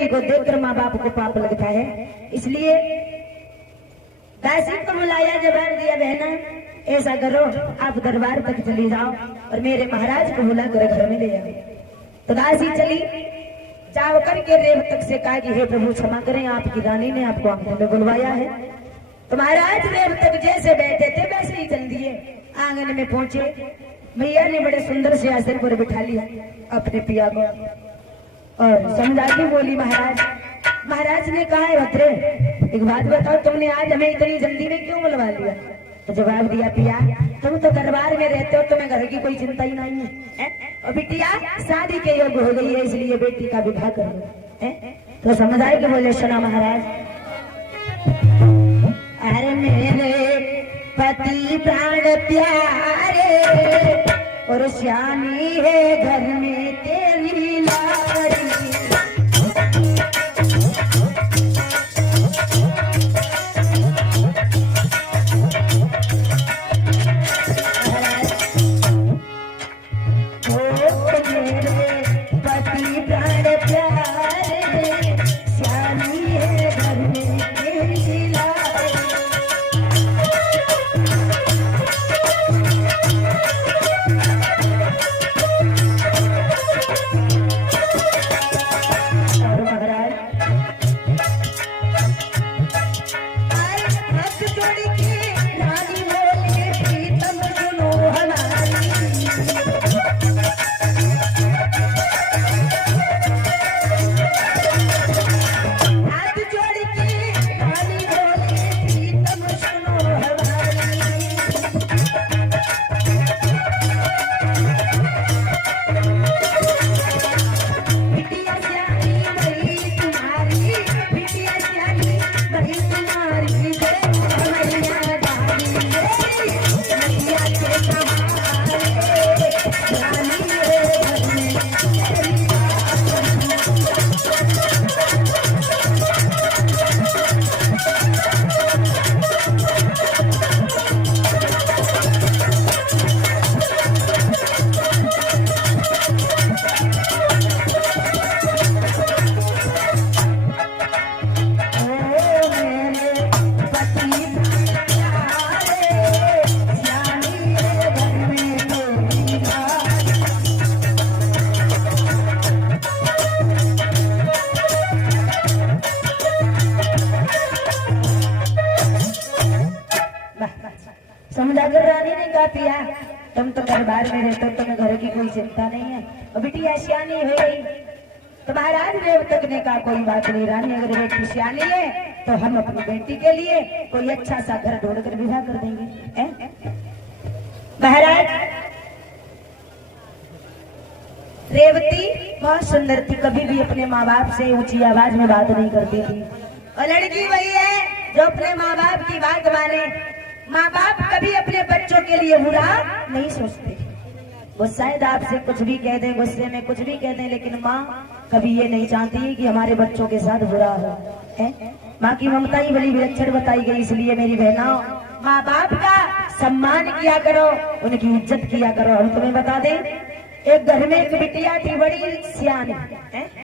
को देखकर माँ बाप को पाप लगता है, इसलिए दासी को बुलाया, जवाब दिया बहना ऐसा करो आप दरबार तक चली जाओ और मेरे महाराज को बुला कर घर में ले जाओ। तो दासी चली, जाओ करके रेव तक से कहा कि हे प्रभु क्षमा करें, आपकी रानी ने आपको आंगन में बुलवाया है। तो महाराज रेव तक जैसे बैठे थे वैसे ही चल दिए, आंगन में पहुंचे। भैया ने बड़े सुंदर से आसन पर बिठा लिया अपने पिया को और समझा के बोली महाराज ने कहा है भद्रे एक बात बताओ, तुमने आज हमें इतनी जल्दी में क्यों बुलवा लिया? तो जवाब दिया पिया तुम तो दरबार में रहते हो, तुम्हें घर की कोई चिंता ही नहीं है, और बिटिया शादी के योग हो गई है इसलिए बेटी का विवाह करो। तो समझाए कि बोले सुना महाराज, अरे मेरे पति प्राण प्यारे और श्यामी है घर में तेरी लाड़ी। समझाकर रानी ने कहा पिया तुम तो दरबार में रहते हो, तुम्हें घर की कोई चिंता नहीं है, और बिटिया सियानी हो गई। तो महाराज रेव तक ने कहा कोई बात नहीं रानी, अगर बेटी सियानी है तो हम अपनी बेटी के लिए कोई अच्छा सा घर ढूंढ कर विवाह कर देंगे। महाराज रेवती बहुत सुंदर थी, कभी भी अपने माँ बाप से ऊंची आवाज में बात नहीं करती थी, और लड़की वही है जो अपने माँ बाप की बात माने। माँ बाप कभी अपने बच्चों के लिए बुरा नहीं सोचते, वो शायद आपसे कुछ भी कह दें, गुस्से में कुछ भी कह दें, लेकिन माँ कभी ये नहीं चाहती कि हमारे बच्चों के साथ बुरा हो। माँ की ममता ही बड़ी विलक्षण बताई गई, इसलिए मेरी बहनों माँ बाप का सम्मान किया करो, उनकी इज्जत किया करो। हम तुम्हें बता दें, एक घर में एक बिटिया थी बड़ी सियानी।